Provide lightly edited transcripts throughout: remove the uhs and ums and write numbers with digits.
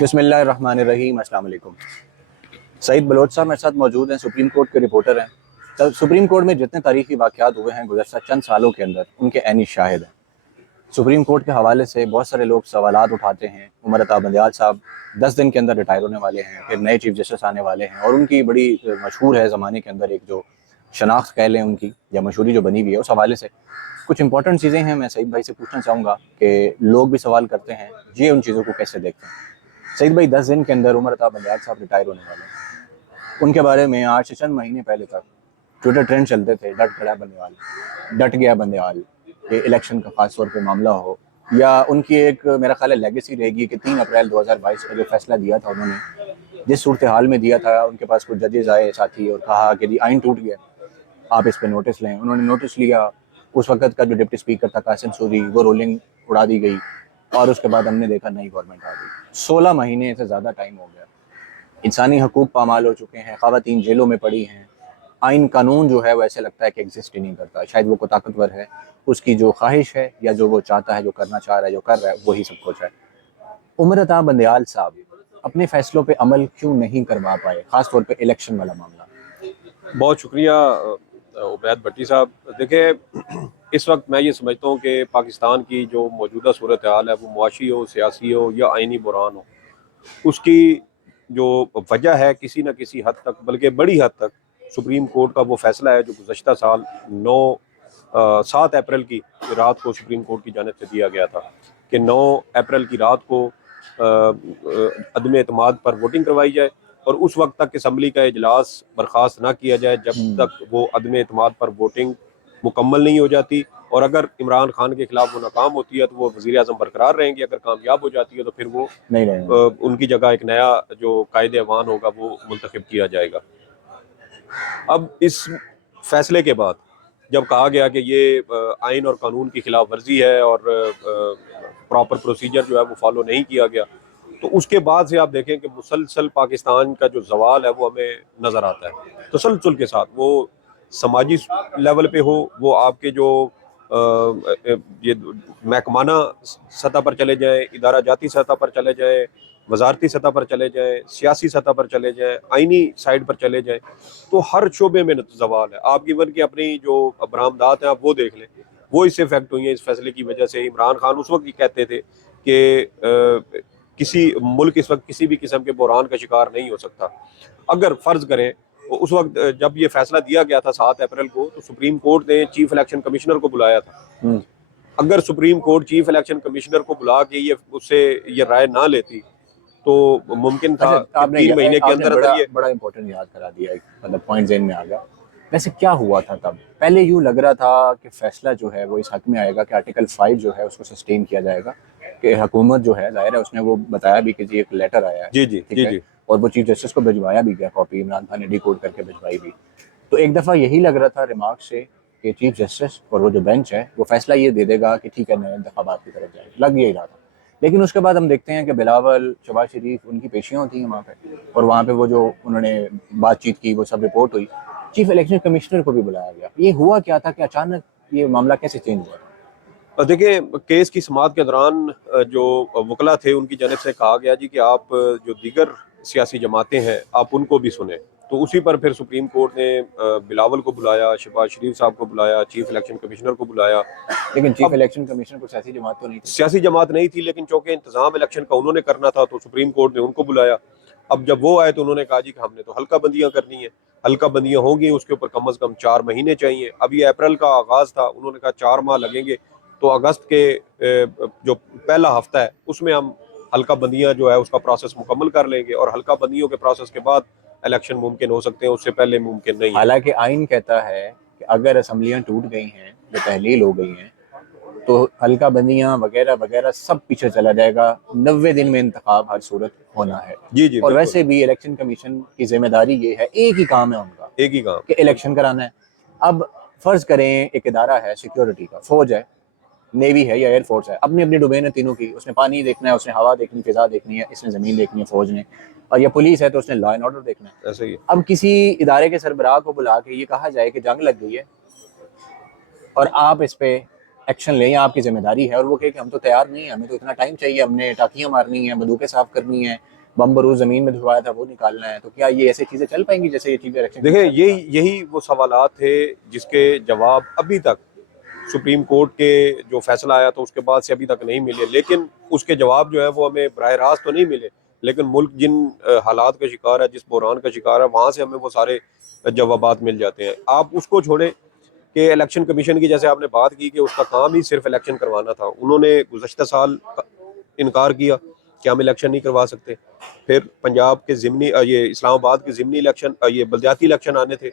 बिस्मिल्लाहिर्रहमानिर्रहीम, अस्सलाम वालेकुम। सईद बलोच साहब मेरे साथ मौजूद हैं, सुप्रीम कोर्ट के रिपोर्टर हैं। तो सुप्रीम कोर्ट में जितने तारीखी वाक़यात हुए हैं गुज़श्ता चंद सालों के अंदर, उनके ऐनी शाहिद हैं। सुप्रीम कोर्ट के हवाले से बहुत सारे लोग सवालात उठाते हैं। उमर अता बंदियाल साहब 10 दिन के अंदर रिटायर होने वाले हैं, फिर नए चीफ जस्टिस आने वाले हैं और उनकी बड़ी मशहूर है ज़माने के अंदर एक जो शनाख्त कह लें उनकी, या मशहूरी जो बनी हुई है, उस हवाले से कुछ इंपॉर्टेंट चीज़ें हैं। मैं सईद भाई से पूछना चाहूँगा कि लोग भी सवाल करते हैं, ये उन चीज़ों को कैसे देखते हैं। सईद भाई, 10 दिन के अंदर उमर अता बंदियाल साहब रिटायर होने वाले हैं। उनके बारे में आज से चंद महीने पहले तक ट्विटर ट्रेंड चलते थे, डट गया बंदियाल, ये इलेक्शन का खास तौर पे मामला हो, या उनकी एक मेरा ख्याल है लेगेसी रहेगी कि 3 अप्रैल 2022 का जो फैसला दिया था उन्होंने, जिस सूरत हाल में दिया था, उनके पास कुछ जजेस आए साथी और कहा कि जी आइन टूट गया, आप इस पर नोटिस लें। उन्होंने नोटिस लिया। उस वक्त का जो डिप्टी स्पीकर था कासिम सूरी, वो रोलिंग उड़ा दी गई और उसके बाद हमने देखा नई गवर्नमेंट आ गई। 16 महीने से ज़्यादा टाइम हो गया। इंसानी हकूक़ पामाल हो चुके हैं, ख़वातीन जेलों में पड़ी हैं। आइन कानून जो है वो ऐसे लगता है कि एग्जिस्ट ही नहीं करता। शायद वो को ताकतवर है, उसकी जो ख्वाहिश है या जो वो चाहता है, जो करना चाह रहा है, जो कर रहा है, वही सब कुछ है। उमर अता बंदियाल साहब अपने फैसलों पे अमल क्यों नहीं करवा पाए, ख़ास तौर पे इलेक्शन वाला मामला? बहुत शुक्रिया उबैद भट्टी साहब। देखिए, इस वक्त मैं ये समझता हूँ कि पाकिस्तान की जो मौजूदा सूरत हाल है, वो मुआशी हो, सियासी हो या आइनी बुरान हो, उसकी जो वजह है किसी न किसी हद तक, बल्कि बड़ी हद तक, सुप्रीम कोर्ट का वो फैसला है जो गुज़श्ता साल 7 अप्रैल की रात को सुप्रीम कोर्ट की जानिब से दिया गया था कि 9 अप्रैल की रात को अदम एतमाद पर वोटिंग करवाई जाए और उस वक्त तक असम्बली का इजलास बर्खास्त ना किया जाए जब तक वो अदम एतमाद पर वोटिंग मुकम्मल नहीं हो जाती। और अगर इमरान खान के खिलाफ वो नाकाम होती है तो वो वज़ीर आज़म बरकरार रहेंगे, अगर कामयाब हो जाती है तो फिर वो नहीं उनकी जगह एक नया जो कायदे अवान होगा वो मुंतखब किया जाएगा। अब इस फैसले के बाद जब कहा गया कि ये आइन और कानून की खिलाफ वर्जी है और प्रॉपर प्रोसीजर जो है वो फॉलो नहीं किया गया, तो उसके बाद से आप देखें कि मुसलसल पाकिस्तान का जो जवाल है वो हमें नज़र आता है तसलसल के साथ। वो समाजी लेवल पे हो, वो आपके जो ये महकमाना सतह पर चले जाएं, इदारा जाती सतह पर चले जाएं, वजारती सतह पर चले जाएं, सियासी सतह पर चले जाएं, आइनी साइड पर चले जाएं, तो हर शोबे में जवाल है। आप इवन की अपनी जो बरामदात हैं आप वो देख लें, वो इससे इफेक्ट हुई हैं इस फैसले की वजह से। इमरान खान उस वक्त ये कहते थे कि किसी मुल्क इस वक्त किसी भी किस्म के बहरान का शिकार नहीं हो सकता। अगर फर्ज करें उस वक्त जब ये फैसला दिया गया था 7 अप्रैल को, तो सुप्रीम कोर्ट ने चीफ इलेक्शन कमिश्नर को बुलाया था। अगर supreme court chief election commissioner को बुला के ये उससे ये राय ना लेती तो मुमकिन था अच्छा, कि 3 महीने के अंदर बड़ा ये बड़ा इंपॉर्टेंट याद करा दिया, मतलब पॉइंट ज़हन में आ गया। वैसे क्या हुआ था तब? पहले यूँ लग रहा था कि फैसला जो है वो इस हक में आएगा कि आर्टिकल 5 जो है उसको सस्टेन किया जाएगा, कि हुकूमत जो है, ज़ाहिर है उसने वो बताया भी कि जी एक लेटर आया है, जी जी ठीक जी है, जी और वो चीफ जस्टिस को भिजवाया भी गया, कॉपी इमरान खान ने डिकोड करके भिजवाई भी। तो एक दफ़ा यही लग रहा था रिमार्क से कि चीफ जस्टिस और वो जो बेंच है वो फैसला ये दे देगा कि ठीक है नए इंतखाबात की तरफ जाए, लग यही रहा था। लेकिन उसके बाद हम देखते हैं कि बिलावल, शहबाज शरीफ, उनकी पेशियाँ होती हैं वहाँ पे, और वहाँ पे वो जो उन्होंने बातचीत की वो सब रिपोर्ट हुई। चीफ इलेक्शन कमिश्नर को भी बुलाया गया। ये हुआ क्या था कि अचानक ये मामला कैसे चेंज हुआ? देखिए, केस की समाअत के दौरान जो वकला थे उनकी जानिब से कहा गया जी कि आप जो दीगर सियासी जमातें हैं आप उनको भी सुने। तो उसी पर फिर सुप्रीम कोर्ट ने बिलावल को बुलाया, शहबाज शरीफ साहब को बुलाया, चीफ इलेक्शन कमिश्नर को बुलाया। लेकिन चीफ अब इलेक्शन कमिश्नर को सियासी जमात तो नहीं थी। सियासी जमात नहीं थी, लेकिन चूंकि इंतजाम इलेक्शन का उन्होंने करना था तो सुप्रीम कोर्ट ने उनको बुलाया। अब जब वो आए तो उन्होंने कहा जी कि हमने तो हल्का बंदियां करनी है, हल्का बंदियां होंगी उसके ऊपर कम से कम 4 महीने चाहिए। अब ये अप्रैल का आगाज था, उन्होंने कहा 4 माह लगेंगे, तो अगस्त के जो पहला हफ्ता है उसमें हम हल्का बंदियां जो है उसका प्रोसेस मुकम्मल कर लेंगे और हल्का बंदियों के प्रोसेस के बाद इलेक्शन मुमकिन हो सकते हैं, उससे पहले मुमकिन नहीं है। हालांकि आइन कहता है कि अगर असम्बलियाँ टूट गई हैं, जो तहलील हो गई हैं, तो हल्का बंदियाँ वगैरह वगैरह सब पीछे चला जाएगा। 90 दिन में इंतखाब हर सूरत होना है। जी जी और बिल्कुल, वैसे भी इलेक्शन कमीशन की जिम्मेदारी ये है, एक ही काम है उनका एक ही काम। कि इलेक्शन कराना है। अब फर्ज करें एक इदारा है सिक्योरिटी का, फौज है, नेवी है या एयरफोर्स है, अपनी अपनी डोमेन है तीनों की। उसने पानी देखना है, उसने हवा देखनी, फिजा देखनी है, इसने ज़मीन देखनी है फौज ने, और ये पुलिस है तो उसने लॉ एंड ऑर्डर देखना है। ऐसे ही है। अब किसी इदारे के सरबराह को बुला के ये कहा जाए कि जंग लग गई है और आप इस पे एक्शन लें, या आपकी जिम्मेदारी है, और वो कहे कि हम तो तैयार नहीं है, हमें तो इतना टाइम चाहिए, हमने टाकियां मारनी है, बंदूकें साफ करनी है, बम बरूद जमीन में धुलवाया था वो निकालना है, तो क्या ये ऐसी चीजें चल पाएंगी जैसे ये चीजें इलेक्शन देखिए, यही यही वो सवालात थे जिसके जवाब अभी तक सुप्रीम कोर्ट के जो फैसला आया तो उसके बाद से अभी तक नहीं मिले। लेकिन उसके जवाब जो है वो हमें बराह रास्त तो नहीं मिले, लेकिन मुल्क जिन हालात का शिकार है, जिस बहरान का शिकार है, वहाँ से हमें वो सारे जवाबात मिल जाते हैं। आप उसको छोड़ें कि इलेक्शन कमीशन की, जैसे आपने बात की कि उसका काम ही सिर्फ इलेक्शन करवाना था। उन्होंने गुज़श्ता साल इनकार किया कि हम इलेक्शन नहीं करवा सकते। फिर पंजाब के ज़िमनी ये इस्लामाबाद के ज़िमनी इलेक्शन, ये बलदियाती इलेक्शन आने थे,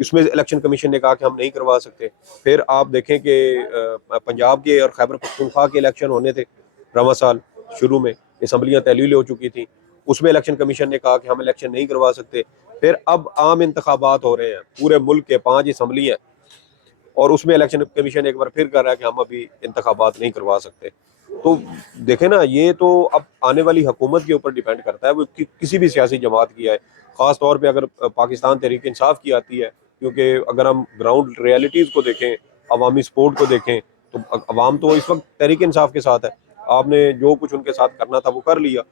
इसमें इलेक्शन कमीशन ने कहा कि हम नहीं करवा सकते। फिर आप देखें कि पंजाब के और खैबर पख्तूनख्वा के इलेक्शन होने थे रवां साल शुरू में, असम्बलियाँ तहलील हो चुकी थी, उसमें इलेक्शन कमीशन ने कहा कि हम इलेक्शन नहीं करवा सकते। फिर अब आम इंतखाबात हो रहे हैं, पूरे मुल्क के 5 असम्बली हैं, और उसमें इलेक्शन कमीशन एक बार फिर कह रहा है कि हम अभी इंतखाबात नहीं करवा सकते। तो देखें ना, ये तो अब आने वाली हुकूमत के ऊपर डिपेंड करता है, वो किसी भी सियासी जमात की है। ख़ास तौर पे अगर पाकिस्तान तहरीक इंसाफ की आती है, क्योंकि अगर हम ग्राउंड रियलिटीज़ को देखें, अवामी सपोर्ट को देखें, तो अवाम तो इस वक्त तहरीक इंसाफ के साथ है। आपने जो कुछ उनके साथ करना था वो कर लिया,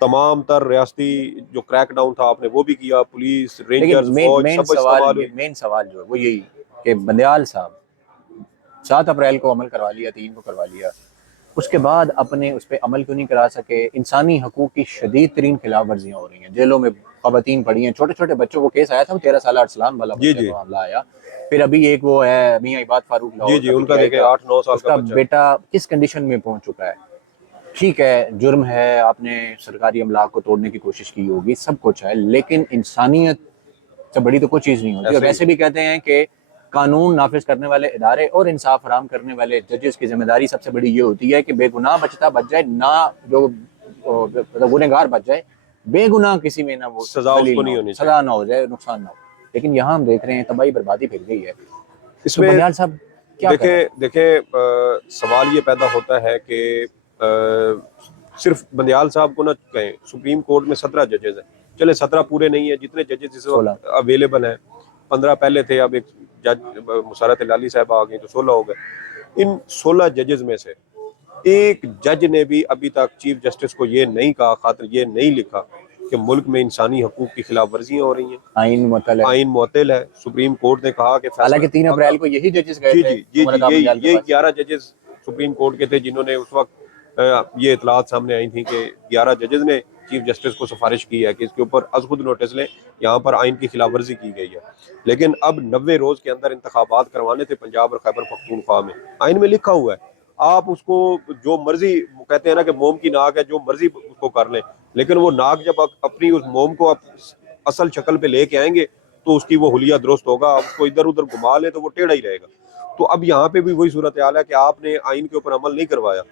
तमाम तर रियासती जो क्रैक डाउन था आपने वो भी किया, पुलिस, लेकिन रेंजर्स, फौज सब इस्तेमाल हुई। मेन सवाल जो है वो यही कि बंदयाल साहब 7 अप्रैल को अमल करवा लिया, 3 को करवा लिया, उसके बाद अपने उस पर अमल क्यों नहीं करा सके? इंसानी हकूक की शदीद तरीन खिलाफ वर्जियाँ हो रही हैं, जेलों में खवातीन पड़ी हैं, छोटे छोटे बच्चों को केस आया था, 13 साल अरसलान वाला जी बच्चे जी का मामला आया। फिर अभी एक वो है मियाँ इबाद फारूक जी लाहौर जी, का उनका PTI देखे का, 8-9 साल का उसका बच्चा। बेटा किस कंडीशन में पहुंच चुका है। ठीक है, जुर्म है, आपने सरकारी अमलाक को तोड़ने की कोशिश की होगी, सब कुछ है, लेकिन इंसानियत से बड़ी तो कोई चीज़ नहीं होती। और ऐसे ही वैसे भी कहते हैं कि कानून नाफिज करने वाले इदारे और इंसाफ फराम करने वाले जजेस की जिम्मेदारी सबसे बड़ी ये होती है कि बेगुनाह बचता बच जाए, ना जो मतलब गुनहगार बच जाए, बेगुनाह किसी में ना वो सजा दलील उसको ना नहीं हो, होनी चाहिए। सजा ना हो जाए, नुकसान ना हो। लेकिन यहाँ हम देख रहे हैं तबाही बर्बादी फिर गई है। तो इसमें बंदियाल साहब क्या कर रहे हैं? देखें देखें सवाल ये पैदा होता है कि सिर्फ बंदियाल साहब को ना कहें, सुप्रीम कोर्ट में 17 जजेस हैं। चले 17 पूरे नहीं है, जितने जजेस इस 16। वक्त अवेलेबल हैं, 15 पहले थे, अब एक जज मुसरत लाली साहब आ गई तो 16 हो गए। इन 16 जजेस में से एक जज ने भी अभी तक चीफ जस्टिस को ये नहीं कहा, खातिर ये नहीं लिखा कि मुल्क में इंसानी हकूक की खिलाफ वर्जियाँ हो रही हैं, आइन मुअत्तल है। आइन मुअत्तल है। सुप्रीम कोर्ट ने कहा कि हालांकि फैसला 3 अप्रैल को यही जजेस गए जी थे जी जी जी, उमर अता यही बंदियाल के यही पास। 11 जजेस सुप्रीम कोर्ट के थे जिन्होंने उस वक्त ये इतलात सामने आई थी कि 11 जजेस ने चीफ जस्टिस को सिफारिश की है कि इसके ऊपर अज खुद नोटिस लें, यहाँ पर आइन की खिलाफ वर्जी की गई है। लेकिन अब 90 रोज के अंदर इंतखाबात करवाने थे पंजाब और खैबर पख्तूनख्वा में, आइन में लिखा हुआ है आप उसको जो मर्जी, कहते हैं ना कि मोम की नाक है, जो मर्जी उसको कर लें, लेकिन वो नाक जब अपनी उस मोम को असल शक्ल पे लेके आएंगे तो उसकी वो हुलिया दुरुस्त होगा। आप उसको इधर उधर घुमा ले तो वो टेढ़ा ही रहेगा। तो अब यहाँ पे भी वही सूरत हाल है कि आपने आइन के ऊपर अमल नहीं करवाया।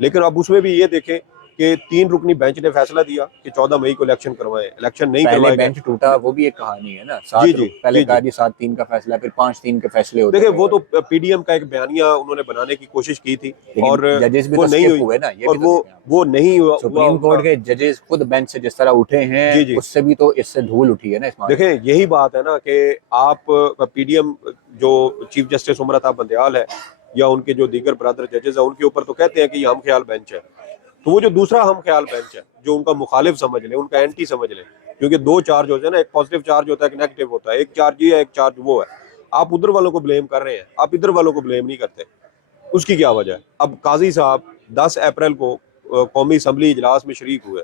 लेकिन अब उसमें भी ये देखें कि 3 रुकनी बेंच ने फैसला दिया कि 14 मई को इलेक्शन करवाएं, इलेक्शन नहीं पहले करवाए बेंच टूटा, गए। वो भी एक कहानी है ना। जी जी पहले जी कहा जी, जी 7-3 का फैसला, फिर 5-3 के फैसले होते देखिए गए, वो तो पीडीएम का एक बयानिया उन्होंने बनाने की कोशिश की थी लेकिन और जजेस भी वो तो नहीं स्किप हुई, हुए ना, ये और भी तो देखें आप। वो नहीं हुआ सुप्रीम कोर्ट उनका। के जजेस खुद बेंच से जिस तरह उठे जी हैं, जी, उससे भी तो इससे धूल उठी है ना इस मामले में। देखें यही बात है ना कि आप पीडीएम जो चीफ जस्टिस उमर अता बंदयाल है या उनके जो दीगर ब्रदर जजेस है उनके ऊपर तो कहते हैं कि ये हम ख्याल बेंच है, तो वो जो दूसरा हम ख्याल बेंच है जो उनका मुखालिफ समझ ले, उनका एंटी समझ ले, क्योंकि 2 चार्ज होते हैं ना, एक पॉजिटिव चार्ज होता है, एक नेगेटिव होता है, एक चार्ज ये है, एक चार्ज वो है। आप उधर वालों को ब्लेम कर रहे हैं, आप इधर वालों को ब्लेम नहीं करते, उसकी क्या वजह है? अब काजी साहब 10 अप्रैल को कौमी असम्बली इजलास में शरीक हुए,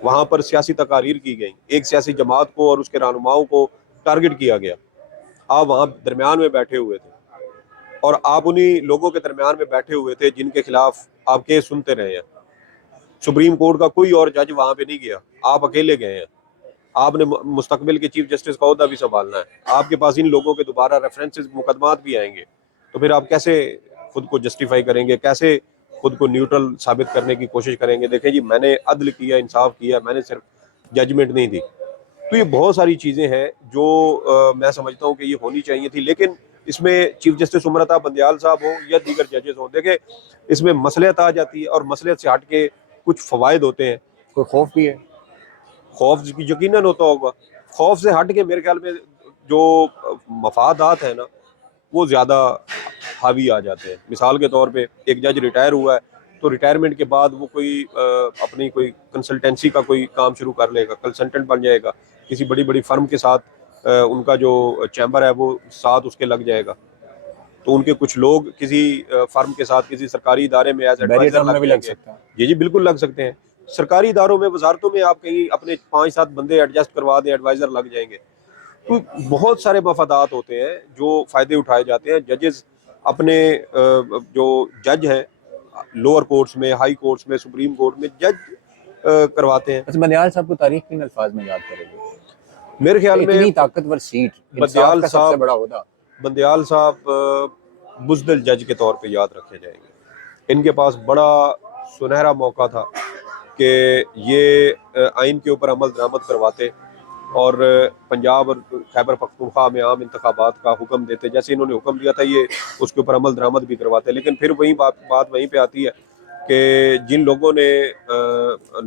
वहां पर सियासी तकारीर की गई, एक सियासी जमात को और उसके रहनुमाओं को टारगेट किया गया। आप वहां दरमियान में बैठे हुए थे और आप उन्हीं लोगों के दरमियान में बैठे हुए थे जिनके खिलाफ आप केस सुनते रहे हैं। सुप्रीम कोर्ट का कोई और जज वहां पे नहीं गया, आप अकेले गए हैं। आपने मुस्तकबिल के चीफ जस्टिस का ओहदा भी संभालना है, आपके पास इन लोगों के दोबारा रेफरेंसेस मुकदमात भी आएंगे, तो फिर आप कैसे खुद को जस्टिफाई करेंगे, कैसे खुद को न्यूट्रल साबित करने की कोशिश करेंगे? देखें जी, मैंने अदल किया, इंसाफ किया, मैंने सिर्फ जजमेंट नहीं दी। तो ये बहुत सारी चीज़ें हैं जो मैं समझता हूँ कि ये होनी चाहिए थी, लेकिन इसमें चीफ जस्टिस उमर अता बंदयाल साहब हो या दीगर जजेस हों, देखें इसमें मसलियत आ जाती है और मसलियत से हट के कुछ फ़वाइद होते हैं। कोई खौफ भी है। खौफ यकीनन होता होगा, खौफ से हट के मेरे ख्याल में जो मफादात है ना वो ज़्यादा हावी आ जाते हैं। मिसाल के तौर पे एक जज रिटायर हुआ है तो रिटायरमेंट के बाद वो कोई अपनी कोई कंसल्टेंसी का कोई काम शुरू कर लेगा, कंसल्टेंट बन जाएगा, किसी बड़ी बड़ी फर्म के साथ उनका जो चैम्बर है वो साथ उसके लग जाएगा। तो उनके कुछ लोग किसी फर्म के साथ किसी सरकारी इदारे में एज एडवाइजर में भी लग सकते हैं। जी जी बिल्कुल लग सकते हैं। सरकारी इदारों में, वजारतों में आप कहीं अपने 5-7 बंदे एडजस्ट करवा दें, एडवाइजर लग जाएंगे। तो बहुत सारे मफादात होते हैं जो फ़ायदे उठाए जाते हैं। जजेस अपने जो जज हैं लोअर कोर्ट्स में, हाई कोर्ट्स में, सुप्रीम कोर्ट में जज करवाते हैं। अच्छा, बंदियाल साहब को तारीख किन अल्फाज में याद करेगी? मेरे ख्याल में इतनी ताकतवर सीट, बंदियाल का सबसे बड़ा होता। बंदियाल साहब बुज़दिल जज के तौर पे याद रखे जाएंगे। इनके पास बड़ा सुनहरा मौका था कि ये आइन के ऊपर अमल दरामद करवाते और पंजाब और खैबर पख्तूनख्वा में आम इंतखाबात का हुक्म देते। जैसे इन्होंने हुक्म दिया था ये उसके ऊपर अमल दरामद भी करवाते। लेकिन फिर वही बात वहीं पे आती है कि जिन लोगों ने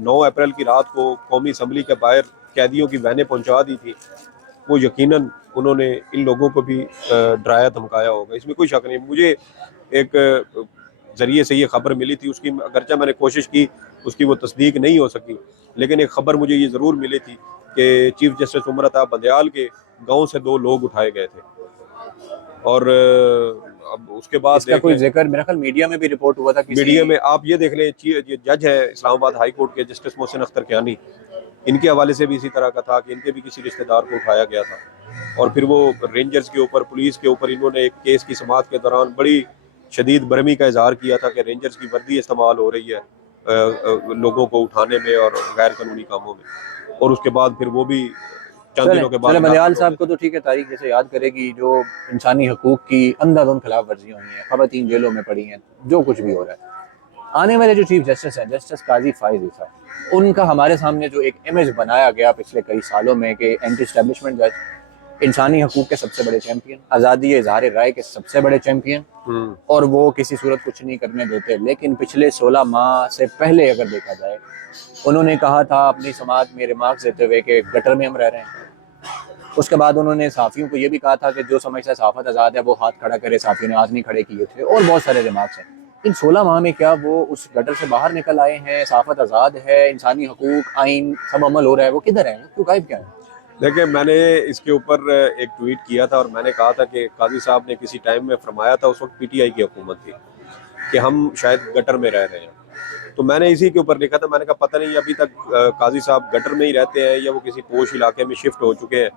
9 अप्रैल की रात को कौमी असम्बली के बाहर कैदियों की वैनें पहुंचा दी थी, वो यकीनन उन्होंने इन लोगों को भी डराया धमकाया होगा, इसमें कोई शक नहीं। मुझे एक ज़रिए से ये खबर मिली थी, उसकी अगरचे मैंने कोशिश की उसकी वो तस्दीक नहीं हो सकी, लेकिन एक खबर मुझे ये ज़रूर मिली थी कि चीफ जस्टिस उमर अता बंदियाल के गांव से 2 लोग उठाए गए थे। और अब उसके बाद इसका कोई जिक्र मेरा ख्याल मीडिया में भी रिपोर्ट हुआ था। मीडिया में आप ये देख लें, ये जज है इस्लामाबाद हाई कोर्ट के जस्टिस मोहसिन अख्तर कियानी, इनके हवाले से भी इसी तरह का था कि इनके भी किसी रिश्तेदार को उठाया गया था और फिर वो रेंजर्स के ऊपर, पुलिस के ऊपर इन्होंने एक केस की समाअत के दौरान बड़ी शदीद बरहमी का इजहार किया था कि रेंजर्स की वर्दी इस्तेमाल हो रही है लोगों को उठाने में और गैर कानूनी कामों में। और उसके बाद फिर वो भी चंद दिनों के बाद बंदियाल साहब को तो ठीक है, तारीख जैसे याद करेगी जो इंसानी हकूक की अंधाधुंध खिलाफ वर्जी हुई है, खवातीन जेलों में पड़ी हैं, जो कुछ भी हो रहा है। आने वाले जो चीफ जस्टिस हैं, जस्टिस काजी फाइज ईसा, उनका हमारे सामने जो एक इमेज बनाया गया पिछले कई सालों में कि एंटी एस्टेब्लिशमेंट जज, इंसानी हकूक के सबसे बड़े चैंपियन, आज़ादी इज़हार राय के सबसे बड़े चैंपियन, और वो किसी सूरत कुछ नहीं करने देते। लेकिन पिछले 16 माह से पहले अगर देखा जाए, उन्होंने कहा था अपनी समाज में रिमार्क्स देते हुए कि गटर में हम रह रहे हैं। उसके बाद उन्होंने साफ़ियों को ये भी कहा था कि जो समझता है सहाफ़त आज़ाद है वो हाथ खड़ा करे, साफ़ियों ने हाथ नहीं खड़े किए थे, और बहुत सारे रिमार्क्स हैं। इन 16 माह में क्या वो उस गटर से बाहर निकल आए हैं? सहाफ़त आज़ाद है, इंसानी हकूक, आइन सब अमल हो रहा है, वो किधर है, क्यों गायब क्या है? देखिए, मैंने इसके ऊपर एक ट्वीट किया था और मैंने कहा था कि काजी साहब ने किसी टाइम में फरमाया था, उस वक्त पीटीआई की हुकूमत थी, कि हम शायद गटर में रह रहे हैं। तो मैंने इसी के ऊपर लिखा था, मैंने कहा पता नहीं अभी तक काजी साहब गटर में ही रहते हैं या वो किसी पोश इलाके में शिफ्ट हो चुके हैं,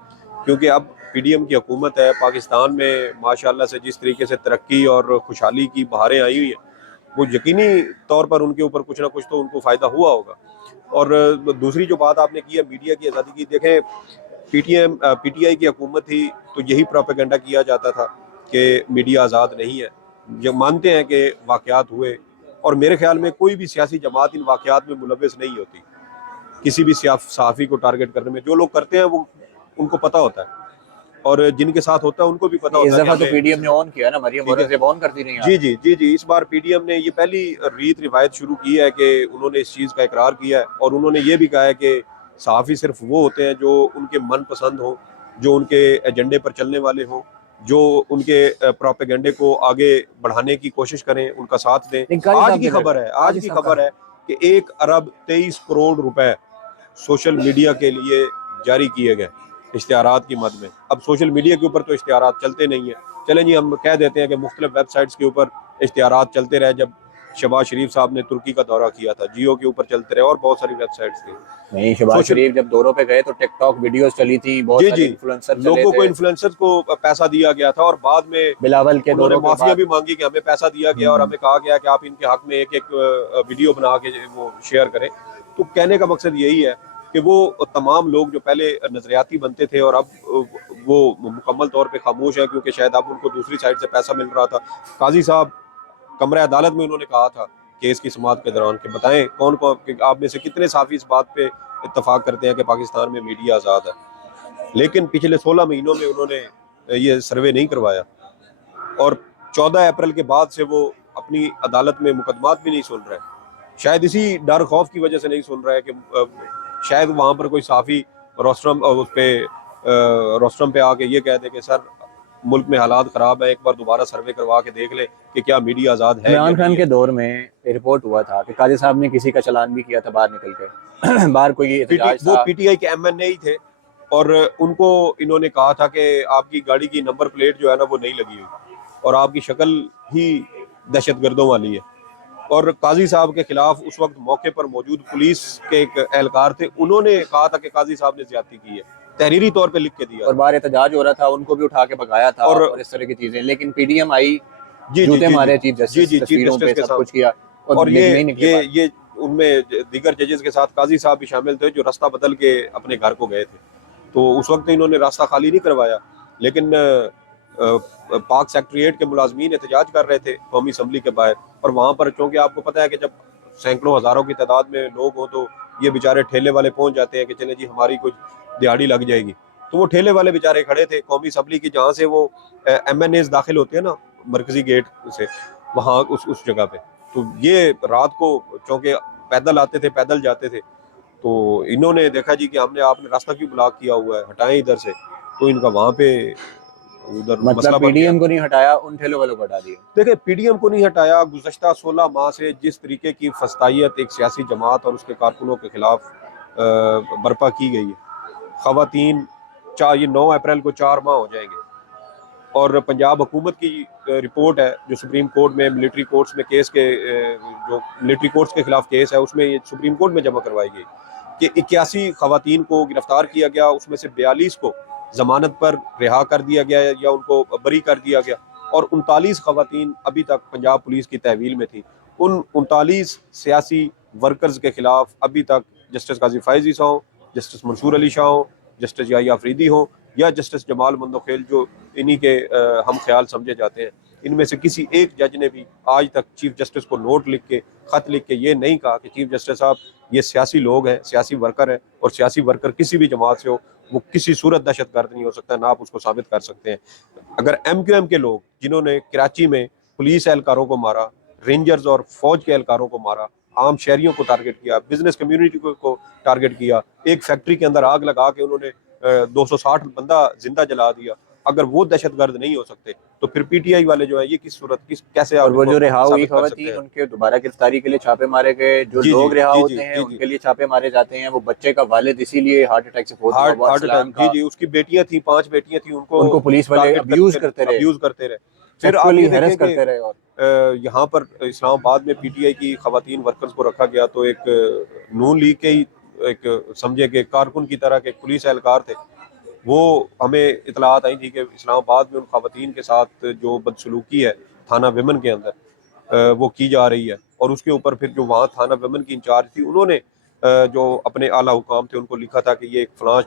क्योंकि अब पीडीएम की हुकूमत है। पाकिस्तान में माशाल्लाह से जिस तरीके से तरक्की और खुशहाली की बहारें आई हुई हैं, वो यकीनी तौर पर उनके ऊपर कुछ ना कुछ तो उनको फ़ायदा हुआ होगा। और दूसरी जो बात आपने की है मीडिया की आज़ादी की, देखें पीटीआई की हुकूमत थी तो यही प्रोपेगेंडा किया जाता था कि मीडिया आज़ाद नहीं है। जब मानते हैं कि वाक़यात हुए, और मेरे ख्याल में कोई भी सियासी जमात इन वाक़यात में मुलव्वस नहीं होती, किसी भी सहाफ़ी को टारगेट करने में। जो लोग करते हैं वो उनको पता होता है, और जिनके साथ होता है उनको भी पता होता है। तो पीडीएम ने ऑन किया ना, मरियम औरंगज़ेब ऑन करती रही। जी जी जी जी, इस बार पीडीएम ने ये पहली रीत रिवायत शुरू की है कि उन्होंने इस चीज़ का इकरार किया है, और उन्होंने ये भी कहा है कि सहाफ़ी सिर्फ वो होते हैं जो उनके मन पसंद हों, जो उनके एजेंडे पर चलने वाले हों, जो उनके प्रोपेगेंडे को आगे बढ़ाने की कोशिश करें, उनका साथ दें। आज की खबर है कि 1 अरब 23 करोड़ रुपए सोशल मीडिया के लिए जारी किए गए इश्तिहारात की मद में। अब सोशल मीडिया के ऊपर तो इश्तिहारात चलते नहीं है, चलें जी हम कह देते हैं कि मुख्तलिफ वेबसाइट्स के ऊपर इश्तिहारात चलते रहे। जब शहबाज शरीफ साहब ने तुर्की का दौरा किया था, जियो के ऊपर चलते रहे, और बहुत सारी वेबसाइट्स थी। नहीं, शहबाज शरीफ जब दौरों पे गए तो टिकटॉक वीडियोस चली थी, बहुत सारे इन्फ्लुएंसर चले थे, लोगों को इन्फ्लुएंसर्स को पैसा दिया गया था, और बाद में बिलावल के उन्होंने माफिया भी मांगी कि हमें पैसा दिया गया और हमें कहा गया कि आप इनके हक में एक वीडियो बना के वो शेयर करें। तो कहने का मकसद यही है कि वो तमाम लोग जो पहले नजरियाती बनते थे और अब वो मुकम्मल तौर पे खामोश है, क्योंकि शायद अब उनको दूसरी साइड से पैसा मिल रहा था। काजी साहब कमरा अदालत में उन्होंने कहा था केस की समाअत के दौरान कि बताएं कौन कौन आप में से कितने साफ़ी इस बात पे इत्तफाक करते हैं कि पाकिस्तान में मीडिया आज़ाद है। लेकिन पिछले 16 महीनों में उन्होंने ये सर्वे नहीं करवाया, और 14 अप्रैल के बाद से वो अपनी अदालत में मुकदमात भी नहीं सुन रहे। शायद इसी डर खौफ की वजह से नहीं सुन रहा है कि शायद वहाँ पर कोई साफ़ी रोस्ट्रम पे आके ये कह दे कि सर मुल्क में हालात ख़राब है, एक बार दोबारा सर्वे करवा के देख ले कि क्या मीडिया आज़ाद है या इमरान खान नहीं के है। दौर में रिपोर्ट हुआ था कि काजी साहब ने किसी का चालान भी किया था बाहर निकल के बाहर कोई एहतजाज वो था। पीटीआई के एमएनए ही थे और उनको इन्होंने कहा था कि आपकी गाड़ी की नंबर प्लेट जो है ना वो नहीं लगी हुई और आपकी शक्ल ही दहशतगर्दों वाली है। और काजी साहब के खिलाफ उस वक्त मौके पर मौजूद पुलिस के एक एहलकार थे, उन्होंने कहा था कि काजी साहब ने ज्यादती की है, तहरीरी तौर पे लिख के दिया और बाहर एहतजाज हो रहा था, उनको भी उठा के भगाया था और और इस तरह की चीजें, लेकिन पीडीएम आई, जी जी जूते जी मारे जी चीफ जी जस्टिस जी चीफ तस्वीरों जस्टिस पे के सब साथ। कुछ किया और और लेकिन नहीं निकले बाहर। ये उनमें दीगर जजेस के साथ काजी साहब भी शामिल थे जो रास्ता बदल के अपने घर को गए थे। तो उस वक्त इन्होंने रास्ता खाली नहीं करवाया, लेकिन पाक सेक्रेटरीट के मुलाजमीन एहतजाज कर रहे थे कौमी असम्बली के बाहर। और वहाँ पर चूँकि आपको पता है कि जब सैकड़ों हज़ारों की तादाद में लोग हों तो ये बेचारे ठेले वाले पहुँच जाते हैं कि चले जी हमारी कुछ दिहाड़ी लग जाएगी। तो वो ठेले वाले बेचारे खड़े थे कौमी असम्बली की, जहाँ से वो MNAs दाखिल होते हैं ना मरकजी गेट से, वहाँ उस जगह पे। तो ये रात को चूँकि पैदल आते थे, पैदल जाते थे, तो इन्होंने देखा जी कि हमने आपने रास्ता क्यों ब्लॉक किया हुआ है, हटाएं इधर से। तो इनका वहाँ पे उधर मसला मतलब बन गया। पीडीएम को नहीं हटाया, उन ठेलों वालों को हटा दिया। देखिए पीडीएम को नहीं हटाया, गुज़श्ता 16 माह से जिस तरीके की फस्तायत एक सियासी जमात और उसके कारकुनों के खिलाफ बर्पा की गई है। ख़वातीन ये 9 अप्रैल को 4 माह हो जाएंगे और पंजाब हुकूमत की रिपोर्ट है जो सुप्रीम कोर्ट में मिलिट्री कोर्ट्स में केस के जो मिलिट्री कोर्ट्स के खिलाफ केस है उसमें ये सुप्रीम कोर्ट में जमा करवाई गई कि 81 ख़वातीन को गिरफ्तार किया गया, उसमें से 42 को जमानत पर रिहा कर दिया गया या उनको बरी कर दिया गया और 39 ख़वातीन अभी तक पंजाब पुलिस की तहवील में थी। उन 39 सियासी वर्कर्स के खिलाफ अभी तक जस्टिस काजी फायजी साहब हों, जस्टिस मंसूर अली शाह हों, जस्टिस याहिया अफरीदी हों या जस्टिस जमाल मंदोखेल जो इन्हीं के हम ख्याल समझे जाते हैं, इनमें से किसी एक जज ने भी आज तक चीफ जस्टिस को नोट लिख के, खत लिख के ये नहीं कहा कि चीफ जस्टिस साहब ये सियासी लोग हैं, सियासी वर्कर हैं और सियासी वर्कर किसी भी जमात से हो वो किसी सूरत दहशतगर्द नहीं हो सकता, ना आप उसको साबित कर सकते हैं। अगर MQM के लोग जिन्होंने कराची में पुलिस एहलकारों को मारा, रेंजर्स और फौज के एहलकारों को मारा, आम शहरियों को टारगेट किया, बिजनेस कम्युनिटी को टारगेट किया, एक फैक्ट्री के अंदर आग लगा के उन्होंने 260 बंदा जिंदा जला दिया, अगर वो दहशतगर्द नहीं हो सकते तो फिर पीटीआई वाले जो है ये किस सूरत किस कैसे और वो जो रिहा हुई साबित कर सकते खवातीन, हैं। उनके दोबारा गिरफ्तारी के लिए छापे मारे गए, जो जी लोग जी रिहा जी होते जी हैं जी उनके जी लिए छापे मारे जाते हैं। वो बच्चे का वालिद इसीलिए हार्ट अटैक से फौत हुआ, वो हार्ट अटैक, अरसलान जी का, जी उसकी बेटियां थी, 5 बेटियां थी, उनको पुलिस वाले अब्यूज करते रहे। फिर आप सेक्सुअली ये हैरेस देखें करते रहे। और कि यहाँ पर इस्लामाबाद में पीटीआई की खवातीन वर्कर्स को रखा गया तो एक नून लीग के ही एक समझे कि कारकुन की तरह के पुलिस एहलकार थे, वो हमें इतलात आई थी कि इस्लामाबाद में उन खवातीन के साथ जो बदसलूकी है थाना विमन के अंदर वो की जा रही है। और उसके ऊपर फिर जो वहाँ थाना विमन की इंचार्ज थी उन्होंने जो अपने आला हुकाम थे उनको लिखा था कि ये एक फलां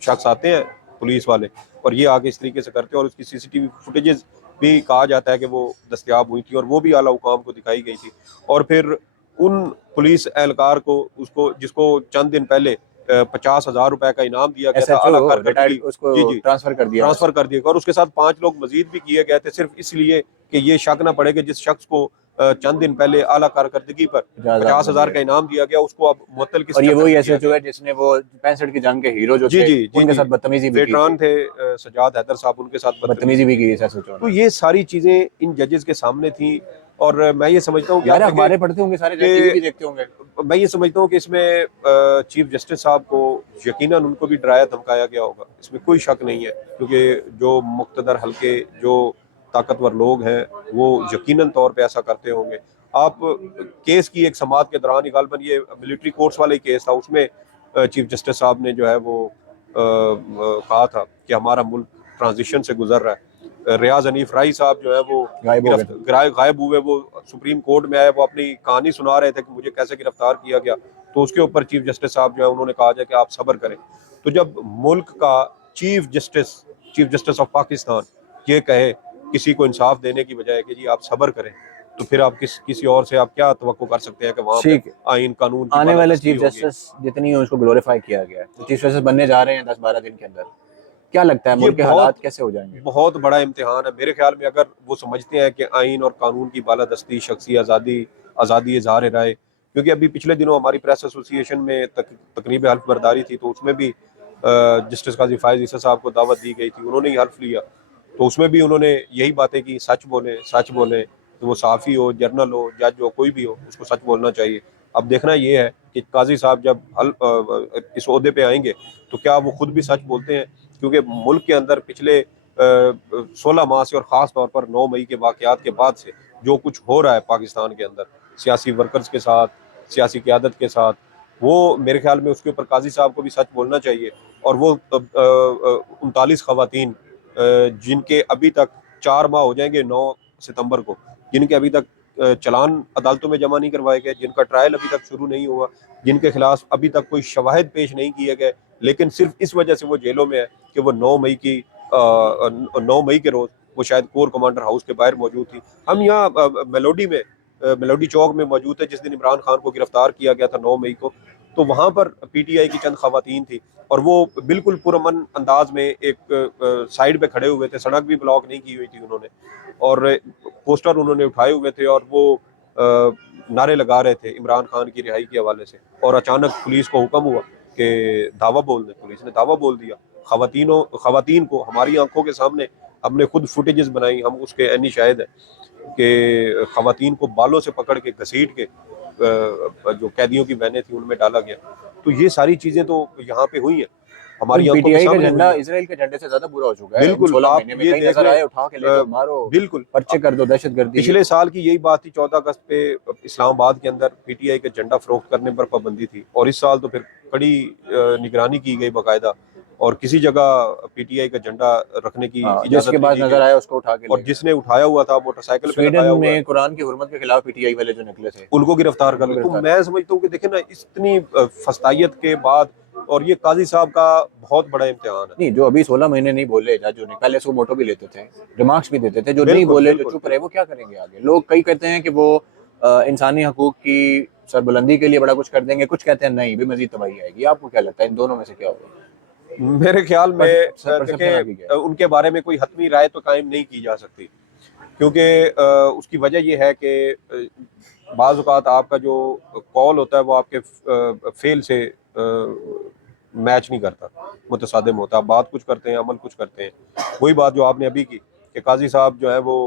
शख्स आते हैं पुलिस वाले और ये आगे इस तरीके से करते हैं, और उसकी CCTV फुटेजेस भी कहा जाता है कि वो दस्तयाब हुई थी और वो भी आला हुकाम को दिखाई गई थी। और फिर उन पुलिस एहलकार को उसको जिसको चंद दिन पहले 50,000 रुपए का इनाम दिया गया था आला SHO कारकर्दगी, रिटायर्ड उसको जी जी ट्रांसफर कर दिया। ट्रांसफर कर दिया और उसके साथ 5 लोग मजीद भी किए गए थे सिर्फ इसलिए कि ये शक ना पड़े कि जिस शख्स को चंद दिन पहले आला कारकर्दगी पर 50,000 का इनाम दिया गया उसको अब मुअत्तल किस और ये चक्कर वही में किया SHO गया। है जिसने वो 65 की जंग के हीरो जो जी थे जी जी उनके जी साथ बदतमीजी भी की वेटरान थी। थे सजाद हैदर साहब, उनके साथ बदतमीजी भी की SHO तो ने। ये सारी चीजें इन जजेस के सामने थी। और मैं ये समझता हूँ कि यार आप अखबारें पढ़ते होंगे सारे, टीवी भी देखते होंगे। मैं ये समझता हूँ कि इसमें चीफ जस्टिस साहब को यकीनन उनको भी डराया धमकाया गया होगा, इसमें कोई शक नहीं है, क्योंकि जो मुक्तदर हल्के जो ताकतवर लोग हैं वो यकीनन तौर पे ऐसा करते होंगे। आप केस की एक समाअत के दौरान गालबन ये मिलिट्री कोर्ट्स वाला ही केस था, उसमें चीफ जस्टिस साहब ने जो है वो कहा था कि हमारा मुल्क ट्रांजिशन से गुजर रहा है। रियाज हनीफ राही साहब जो है वो गायब हुए, वो सुप्रीम कोर्ट में आए, वो अपनी कहानी सुना रहे थे कि मुझे कैसे गिरफ्तार किया गया, तो उसके ऊपर चीफ जस्टिस साहब जो है उन्होंने कहा जाए कि आप सब्र करें। तो जब मुल्क का चीफ जस्टिस ऑफ पाकिस्तान ये कहे किसी को इंसाफ देने की बजाय कि जी आप सब्र करें, तो फिर आप किसी और से आप क्या तवक्को कर सकते हैं कि वहाँ पे आइन कानून की आने वाले चीफ जस्टिस जितनी है उसको ग्लोरीफाई किया गया है, तो चीफ जस्टिस बनने जा रहे हैं 10-12 दिन के अंदर। क्या लगता है मुल्क के हालात कैसे हो जाएंगे? बहुत बड़ा इम्तिहान है मेरे ख्याल में। अगर वो समझते हैं कि आइन और कानून की बालादस्ती, शख्सी आज़ादी इजहार राय, क्योंकि अभी पिछले दिनों हमारी प्रेस एसोसिएशन में तकरीब हल्फ बर्दारी थी, तो उसमें भी जस्टिस काजी फायज ईसा साहब को दावत दी गई थी, उन्होंने ही हल्फ लिया। तो उसमें भी उन्होंने यही बातें की, सच बोले, सच बोले। तो वो सहाफ़ी हो, जर्नल हो, जज हो, कोई भी हो, उसको सच बोलना चाहिए। अब देखना ये है कि काजी साहब जब इस ओहदे पे आएंगे तो क्या वो खुद भी सच बोलते हैं, क्योंकि मुल्क के अंदर पिछले 16 माह से और ख़ास तौर पर 9 मई के वाक़यात के बाद से जो कुछ हो रहा है पाकिस्तान के अंदर सियासी वर्कर्स के साथ, सियासी क़यादत के साथ, वो मेरे ख्याल में उसके ऊपर काजी साहब को भी सच बोलना चाहिए। और वो 39 ख़वातीन जिनके अभी तक 4 माह हो जाएंगे 9 सितंबर को, जिनके अभी तक चलान अदालतों में जमा नहीं करवाए गए, जिनका ट्रायल अभी तक शुरू नहीं हुआ, जिनके खिलाफ अभी तक कोई शवाहिद पेश नहीं किए गए, लेकिन सिर्फ इस वजह से वो जेलों में है कि वो 9 मई के रोज़ वो शायद कोर कमांडर हाउस के बाहर मौजूद थी। हम यहाँ मेलोडी में मेलोडी चौक में मौजूद थे जिस दिन इमरान खान को गिरफ्तार किया गया था 9 मई को। तो वहाँ पर पीटीआई की चंद खवातीन थी और वो बिल्कुल पुरअमन अंदाज में एक साइड पे खड़े हुए थे, सड़क भी ब्लॉक नहीं की हुई थी उन्होंने, और पोस्टर उन्होंने उठाए हुए थे और वो नारे लगा रहे थे इमरान खान की रिहाई के हवाले से। और अचानक पुलिस को हुक्म हुआ कि धावा बोल दे, पुलिस ने धावा बोल दिया। खवातीन को हमारी आंखों के सामने हमने खुद फुटेजेस बनाई, हम उसके ऐनी शाहिद हैं कि खवातीन को बालों से पकड़ के घसीट के जो कैदियों की बहनें थी उनमें डाला गया। तो ये सारी चीजें तो यहाँ पे हुई हैं, हमारी आंखों के पीटीआई का सामने हुई झंडा हैं। इजराइल के झंडे से ज्यादा बुरा हो चुका है इन बिल्कुल, 16 आप महीने में। ये कहीं देख नजर लें, आए उठा के ले जाओ, मारो, बिल्कुल पर्चे कर दो, दहशतगर्दी। पिछले साल की यही बात थी, 14 अगस्त पे इस्लामाबाद के अंदर पीटीआई का झंडा फरोख्त करने पर पाबंदी थी, और इस साल तो फिर कड़ी निगरानी की गई बाकायदा, और किसी जगह पीटीआई का झंडा रखने की हाँ, इजाजत जिसके नहीं पास दी नजर गई। आया उसको उठा के और ले गए। जिसने उठाया हुआ था मोटरसाइकिल पे स्वीडन लगाया हुआ है, में कुरान की हुर्मत के खिलाफ पीटीआई वाले जो निकले थे उनको गिरफ्तार कर उनको लिया। तो गिरफ्तार मैं समझता हूँ कि देखे ना, इतनी फस्तायत के बाद, और ये काजी साहब का बहुत बड़ा इम्तिहान है। नहीं, जो अभी 16 महीने नहीं बोले जजों ने, पहले सो मोटो भी लेते थे, रिमार्क्स भी देते थे, जो नहीं बिल्कुल, बोले, जो बिल्कुल, चुप रहे, वो क्या करेंगे आगे? लोग कई कहते हैं कि वो इंसानी हकूक की सरबुलंदी के लिए बड़ा कुछ कर देंगे, कुछ कहते हैं नहीं भी मजीद तबाही आएगी। आपको क्या लगता है इन दोनों में से क्या होगा? मेरे ख्याल में परसेप्शन आपकी क्या देखें, है? उनके बारे में कोई हतमी राय तो कायम नहीं की जा सकती, क्योंकि उसकी वजह यह है कि बाज़ औक़ात आपका जो कॉल होता है वो आपके फेल से मैच नहीं करता, मुतसादिम होता। आप बात कुछ करते हैं, अमल कुछ करते हैं। वही बात जो आपने अभी की कि काजी साहब जो है वो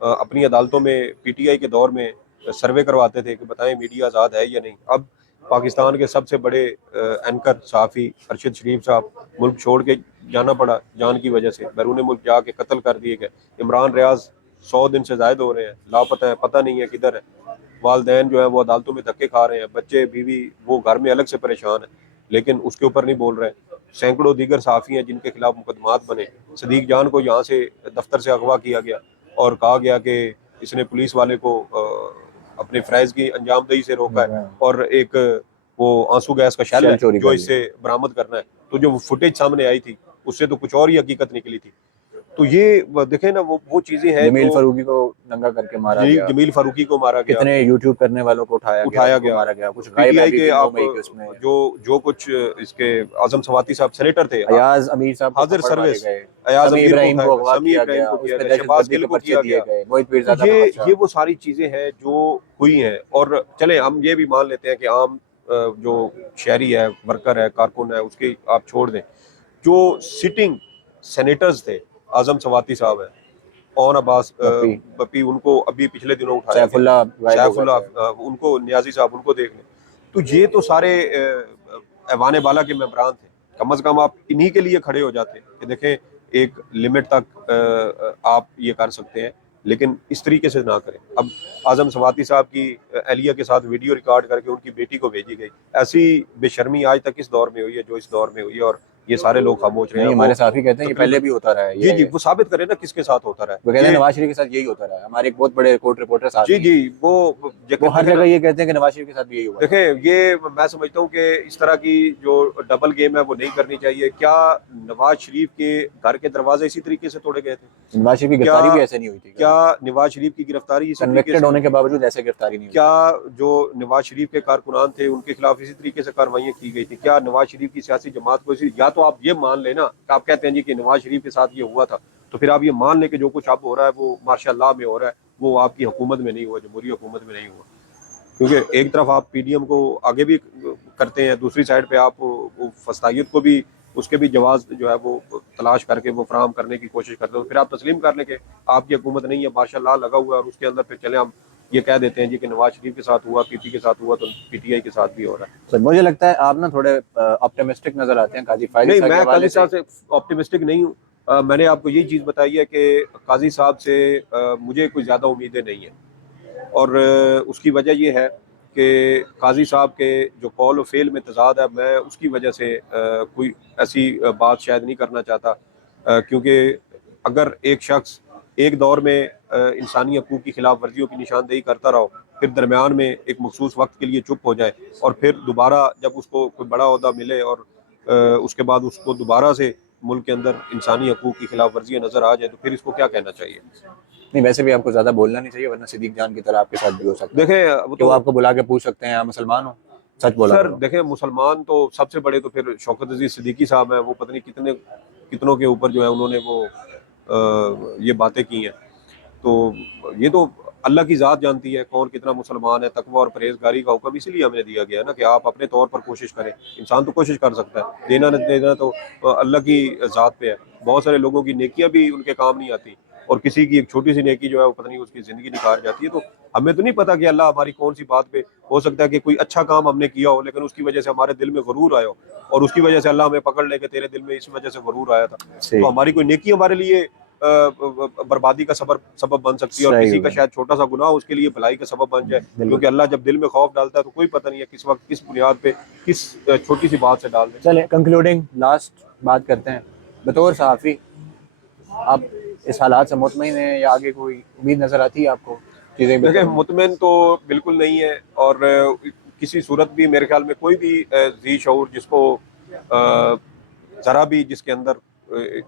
अपनी अदालतों में पीटीआई के दौर में सर्वे करवाते थे कि बताएं मीडिया आज़ाद है या नहीं। अब पाकिस्तान के सबसे बड़े एंकर सहाफ़ी अरशद शरीफ साहब मुल्क छोड़ के जाना पड़ा जान की वजह से, बैरून मुल्क जाके कत्ल कर दिए गए। इमरान रियाज 100 दिन से ज़ायद हो रहे हैं, लापता है, पता नहीं है किधर है। वालदैन जो है वो अदालतों में धक्के खा रहे हैं, बच्चे बीवी वो घर में अलग से परेशान है, लेकिन उसके ऊपर नहीं बोल रहे हैं। सैकड़ों दीगर सहाफ़ी हैं जिनके खिलाफ मुकदमात बने। सदीक जान को यहाँ से दफ्तर से अगवा किया गया और कहा गया कि इसने पुलिस वाले को अपने फ़रज़ की अंजामदही से रोका है, और एक वो आंसू गैस का शेल है चोरी जो कर इससे बरामद करना है। तो जो फुटेज सामने आई थी उससे तो कुछ और ही हकीकत निकली थी। तो ये देखें ना, वो चीज़ें हैं जमील जो फारूकी को नंगा करके मारा गया, जमील फारूकी को मारा गया, कितने यूट्यूब करने वालों को उठाया उठाया उनको गया। मारा गया, कुछ गायब पीटीआई भी के थे 9 आप मई के उसमें। जो कुछ इसके आजम सवाती साहब सेनेटर थे, अयाज अमीर साहब को हाजिर थप्पड़ मारे सर्विस, गए, अयाज समी अमीर इब्राहिम को को अगवा समी किया इब्राहिम गया, को उस किया पे गया, शहबाज दहशतगर्दी गिल के को पर्चे किया दिए गया। गए, मोहित तो पीरजादा का पर्चा। ये वो सारी चीजें हैं जो हुई हैं। और चले हम ये भी मान लेते हैं कि आम जो शहरी है, वर्कर है, कारकुन है, उसकी आप छोड़ दें। जो सिटिंग सेनेटर्स थे, आजम सवाती साहब है, और अब्बास बप्पी, बप्पी, उनको अभी पिछले दिनों उठाया गया, सैफुल्लाह गायब हो गए सैफुल्लाह थे। उनको, नियाजी साहब उनको देख लें। तो ये तो सारे ऐवान बाला के मेंबरान थे। कम अज़ कम आप इन्हीं के लिए खड़े हो जाते कि देखें एक लिमिट तक आप ये कर सकते हैं, लेकिन इस तरीके से ना करें। अब आजम सवाती साहब की एहलिया के साथ वीडियो रिकॉर्ड करके उनकी बेटी को भेजी गई। ऐसी बेशर्मी आज तक इस दौर में हुई है जो इस दौर में हुई है, और ये सारे लोग खामोश रहे नहीं, हैं। हमारे वो साथी कहते हैं ये पहले भी होता रहा है। जी ये जी, वो साबित करे ना किसके साथ होता रहा वो है। कहते हैं ये नवाज शरीफ के साथ यही होता रहा है। हमारे एक बहुत बड़े कोर्ट रिपोर्टर साहब जी हैं, जी, वो वो हर जगह ये कहते हैं कि नवाज शरीफ के साथ भी यही हुआ था। देखें, ये मैं समझता हूँ कि इस तरह की जो डबल गेम है वो नहीं करनी चाहिए। क्या नवाज शरीफ के घर के दरवाजे इसी तरीके से तोड़े गए थे? नवाज शरीफ की क्या गिरफ्तारी भी ऐसे नहीं हुई थी, क्या नवाज शरीफ की गिरफ्तारी इसी तरीके कन्विक्टेड से होने हुई के थी? बावजूद ऐसे गिरफ्तारी नहीं हुई? क्या जो नवाज शरीफ के कारकुनान थे उनके खिलाफ इसी तरीके से कार्रवाइयाँ की गई थी? क्या नवाज शरीफ की सियासी जमात को या तो आप ये मान लेना कि आप कहते हैं जी कि नवाज शरीफ के साथ ये हुआ था, तो फिर आप ये मान लें कि जो कुछ अब हो रहा है वो मार्शल में हो रहा है, वो आपकी हुकूमत में नहीं हुआ, जमहूरी हुकूमत में नहीं हुआ। क्योंकि एक तरफ आप पीडीएम को आगे भी करते हैं, दूसरी साइड पे आप फस्तायत को भी उसके भी जवाब जो है वो तलाश करके वो फराहम करने की कोशिश करते हो, फिर आप तस्लीम कर लें कि आपकी हुकूमत नहीं है, माशाल्लाह लगा हुआ है, और उसके अंदर फिर चले हम ये कह देते हैं जी कि नवाज शरीफ के साथ हुआ, पीपी के साथ हुआ, तो पीटीआई के साथ भी हो रहा है। तो मुझे लगता है आप ना थोड़े ऑप्टिमिस्टिक नजर आते हैं काजी फायजी नहीं, साहब के मैं हवाले काजी से। साहब से ऑप्टिमिस्टिक नहीं हूँ। मैंने आपको यही चीज़ बताई है कि काजी साहब से मुझे कोई ज़्यादा उम्मीदें नहीं है, और उसकी वजह ये है कि काजी साहब के जो कौल और फेल में तजाद है, मैं उसकी वजह से कोई ऐसी बात शायद नहीं करना चाहता, क्योंकि अगर एक शख्स एक दौर में इंसानी हकूक़ की खिलाफ वर्जियों की निशानदेही करता रहो, फिर दरमियान में एक मखसूस वक्त के लिए चुप हो जाए, और फिर दोबारा जब उसको कोई बड़ा ओहदा मिले और उसके बाद उसको दोबारा से मुल्क के अंदर इंसानी हकूक़ की खिलाफ वर्जियाँ नज़र आ जाए, तो फिर इसको क्या कहना चाहिए? नहीं, वैसे भी आपको ज्यादा बोलना नहीं चाहिए, वरना सिद्दीक जान की तरह आपके साथ भी हो सकता है देखें वो कि वो तो आपको बुला के पूछ सकते हैं आप मुसलमान हो, सच बोला सर, करो। देखें मुसलमान तो सबसे बड़े तो फिर शौकत अजीज सिद्दीकी साहब हैं, वो पता नहीं कितनों के ऊपर जो है उन्होंने वो ये बातें की हैं। तो ये तो अल्लाह की ज़ात जानती है कौन कितना मुसलमान है। तकवा और परहेजगारी का हुक्म इसीलिए हमें दिया गया है ना कि आप अपने तौर पर कोशिश करें। इंसान तो कोशिश कर सकता है, देना न देना तो अल्लाह की ज़ात पे है। बहुत सारे लोगों की नेकियां भी उनके काम नहीं आती, और किसी की एक छोटी सी नेकी जो है वो पता नहीं उसकी ज़िंदगी निखार जाती है। तो हमें तो नहीं पता कि अल्लाह हमारी कौन सी बात पे, हो सकता है कि कोई अच्छा काम हमने किया हो लेकिन उसकी वजह से हमारे दिल में गुरूर आया हो, और उसकी वजह से अल्लाह हमें पकड़ ले कि तेरे दिल में इस वजह से गुरूर आया था। सही तो हमारी कोई नेकी हमारे लिए बर्बादी का सबब बन सकती है, और सही किसी का हुआ। शायद छोटा सा गुनाह उसके लिए भलाई का सबब बन जाए, बिल्कुल। क्योंकि अल्लाह जब दिल में खौफ डालता है तो कोई पता नहीं है किस वक्त किस बुनियाद पे किस छोटी सी बात से डाल दे। चले कंक्लूडिंग लास्ट बात करते हैं, बतौर सहाफ़ी आप इस हालात से मुतमईन हैं या आगे कोई उम्मीद नजर आती है आपको चीज़ें देखिए, बेहतर होंगी? मुतमिन तो बिल्कुल नहीं है, और किसी सूरत भी मेरे ख्याल में कोई भी ज़ी शऊर जिसको ज़रा भी जिसके अंदर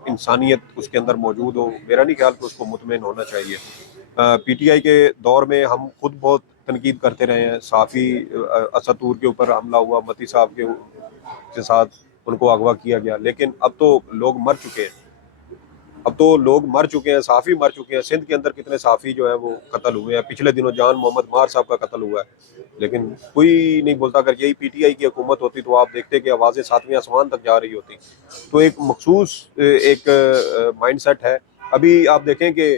इंसानियत उसके अंदर मौजूद हो, मेरा नहीं ख्याल कि उसको मुतमिन होना चाहिए। पीटीआई के दौर में हम खुद बहुत तनकीद करते रहे हैं। साफ़ी असदूर के ऊपर हमला हुआ, मती साहब के साथ उनको अगवा किया गया, लेकिन अब तो लोग मर चुके हैं। अब तो लोग मर चुके हैं, साफ़ी मर चुके हैं। सिंध के अंदर कितने साफ़ी जो है वो कत्ल हुए हैं। पिछले दिनों जान मोहम्मद मार साहब का कत्ल हुआ है, लेकिन कोई नहीं बोलता। अगर यही पीटीआई की हुकूमत होती तो आप देखते कि आवाज़ें सातवें आसमान तक जा रही होती। तो एक मखसूस एक माइंड सेट है। अभी आप देखें कि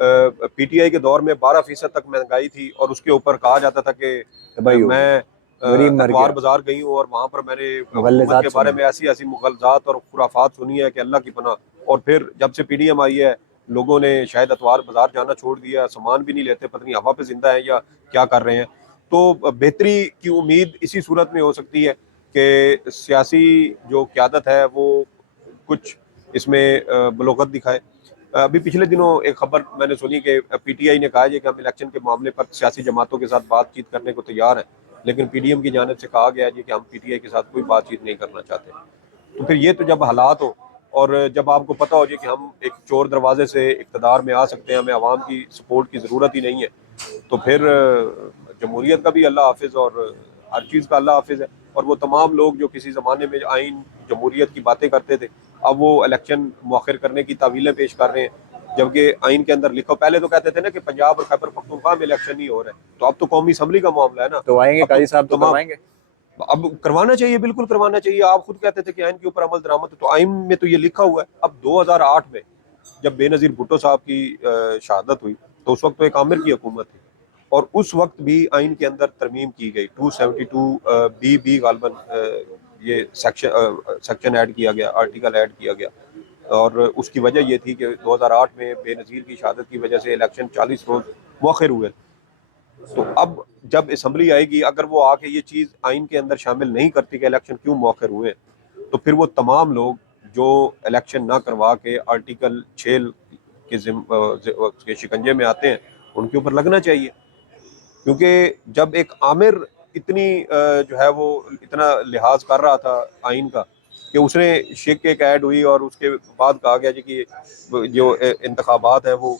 पीटीआई के दौर में 12% तक महंगाई थी, और उसके ऊपर कहा जाता था कि भाई मैं गरीब मर एतवार गया, बाजार गई हूँ और वहाँ पर मैंने हुकूमत के मुगल्लज़ात बारे सुने। में ऐसी ऐसी मुगलजात और खुराफात सुनी है कि अल्लाह की पनाह। और फिर जब से पीडीएम आई है, लोगों ने शायद अतवार बाजार जाना छोड़ दिया, सामान भी नहीं लेते, पता नहीं हवा पे जिंदा है या क्या कर रहे हैं। तो बेहतरी की उम्मीद इसी सूरत में हो सकती है कि सियासी जो क़यादत है वो कुछ इसमें बलोगत दिखाए। अभी पिछले दिनों एक खबर मैंने सुनी कि पीटीआई ने कहा है कि हम इलेक्शन के मामले पर सियासी जमातों के साथ बातचीत करने को तैयार हैं, लेकिन पीडीएम की जानिब से कहा गया है कि हम पीटीआई के साथ कोई बातचीत नहीं करना चाहते। तो फिर ये तो जब हालात हो, और जब आपको पता हो जाए कि हम एक चोर दरवाजे से इक़्तिदार में आ सकते हैं, हमें आवाम की सपोर्ट की ज़रूरत ही नहीं है, तो फिर जमहूरियत का भी अल्लाह हाफिज़ और हर चीज़ का अल्लाह हाफिज़ है। और वो तमाम लोग जो किसी ज़माने में आइन जमहूरियत की बातें करते थे, अब वो इलेक्शन मुअख्खर करने की तावीलें पेश कर रहे हैं, जबकि आइन के अंदर लिखो। पहले तो कहते थे ना कि पंजाब और खैबर पख्तूनख्वा में इलेक्शन नहीं हो रहे, तो अब तो कौमी असम्बली का मामला है ना। तो आएंगे अब तो काजी साहब तो तमाम करवाएंगे। अब करवाना चाहिए, बिल्कुल करवाना चाहिए। आप खुद कहते थे कि आइन के ऊपर अमल दरामद, तो आइन में तो ये लिखा हुआ है। अब 2008 में जब बेनज़ीर भुट्टो साहब की शहादत हुई, तो उस वक्त तो एक आमिर की हुकूमत थी, और उस वक्त भी आइन के अंदर तरमीम की गई। 272 बी गालबन ये सेक्शन ऐड किया गया, आर्टिकल ऐड किया गया, और उसकी वजह ये थी कि 2008 में बेनज़ीर की शहादत की वजह से इलेक्शन 40 रोज़ मुअख्खर हुए। तो अब जब असम्बली आएगी, अगर वो आके ये चीज़ आइन के अंदर शामिल नहीं करती कि इलेक्शन क्यों मुअख्खर हुए, तो फिर वो तमाम लोग जो इलेक्शन ना करवा के आर्टिकल 6 के शिकंजे में आते हैं, उनके ऊपर लगना चाहिए। क्योंकि जब एक आमिर इतनी जो है वो इतना लिहाज कर रहा था आइन का, कि उसने शेख एक ऐड हुई और उसके बाद कहा गया जी कि जो इंतखाबात हैं वो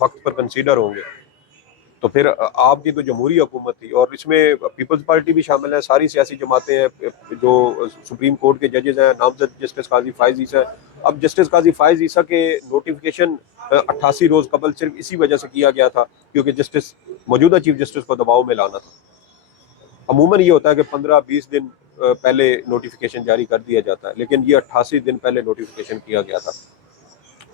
वक्त पर कंसीडर होंगे, तो फिर आपकी तो जमहूरी हुकूमत थी, और इसमें पीपल्स पार्टी भी शामिल है, सारी सियासी जमातें हैं, जो सुप्रीम कोर्ट के जजेस हैं, नामजद जस्टिस काजी फाइज ईसा। अब जस्टिस काजी फाइज ईसा के नोटिफिकेशन 88 रोज़ कबल सिर्फ इसी वजह से किया गया था क्योंकि मौजूदा चीफ जस्टिस को दबाव में लाना था। अमूमन ये होता है कि 15-20 दिन पहले नोटिफिकेशन जारी कर दिया जाता है, लेकिन ये 88 दिन पहले नोटिफिकेशन किया गया था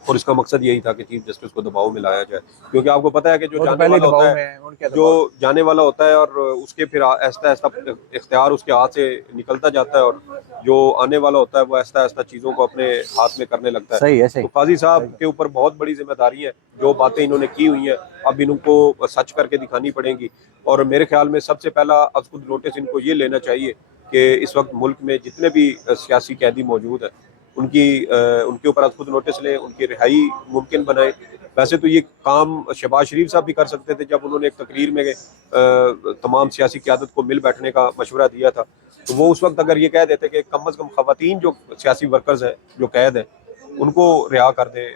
और इसका मकसद यही था कि चीफ जस्टिस को दबाव में लाया जाए, क्योंकि आपको पता है कि जो वो तो जाने पहले वाला होता दबाव है, में है, उनके जो दबाव। जाने वाला होता है और उसके फिर आहिस्ता आहिस्ता इख्तियार उसके हाथ से निकलता जाता है, और जो आने वाला होता है वो आहिस्ता आहिस्ता चीज़ों को अपने हाथ में करने लगता है। सही है, सही। तो काजी साहब के ऊपर बहुत बड़ी जिम्मेदारी है, जो बातें इन्होंने की हुई हैं अब इनको सच करके दिखानी पड़ेंगी। और मेरे ख्याल में सबसे पहला अब खुद नोटिस इनको ये लेना चाहिए कि इस वक्त मुल्क में जितने भी सियासी कैदी मौजूद हैं उनके ऊपर आज खुद नोटिस लें, उनकी रिहाई मुमकिन बनाए। वैसे तो ये काम शहबाज शरीफ साहब भी कर सकते थे, जब उन्होंने एक तकरीर में तमाम सियासी क़यादत को मिल बैठने का मशवरा दिया था, तो वो उस वक्त अगर ये कह देते कि कम अज़ कम ख़वातीन जो सियासी वर्कर्स हैं, जो कैद हैं, उनको रिहा कर दें।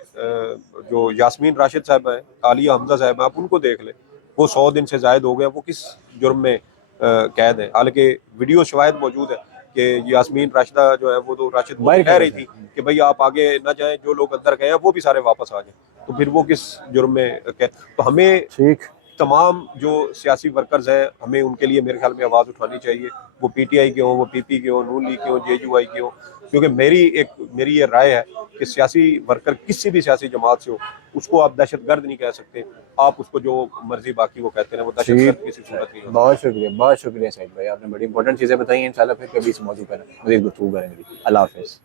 जो यास्मीन राशिद साहब हैं, आलिया हमजा साहब हैं, आप उनको देख लें, वो 100 दिन से ज़ायद हो गया, वो किस जुर्म में कैद है। हालांकि वीडियो शवाहिद मौजूद है कि यास्मीन राशिदा जो है वो तो राशिद वो बाहर कह रही खड़े थी कि भाई आप आगे ना जाएं, जो लोग अंदर गए हैं वो भी सारे वापस आ जाएं, तो फिर वो किस जुर्म में कैद। तो हमें ठीक। तमाम जो सियासी वर्कर्स हैं, हमें उनके लिए मेरे ख्याल में आवाज़ उठानी चाहिए, वो पीटीआई के हों, वो पीपी के हों, नून लीग के हों, जेयूआई के हों, क्योंकि मेरी ये राय है कि सियासी वर्कर किसी भी सियासी जमात से हो, उसको आप दहशतगर्द नहीं कह सकते। आप उसको जो मर्जी बाकी वो कहते हैं, वो दहशतगर्द किसी सूरत नहीं हो। बहुत शुक्रिया सईद भाई, आपने बड़ी इंपॉर्टेंट चीज़ें बताई हैं। इंशाल्लाह फिर कभी इस मौजूद पर मज़ीद गुफ्तगू करेंगे। अल्लाह हाफ़िज़।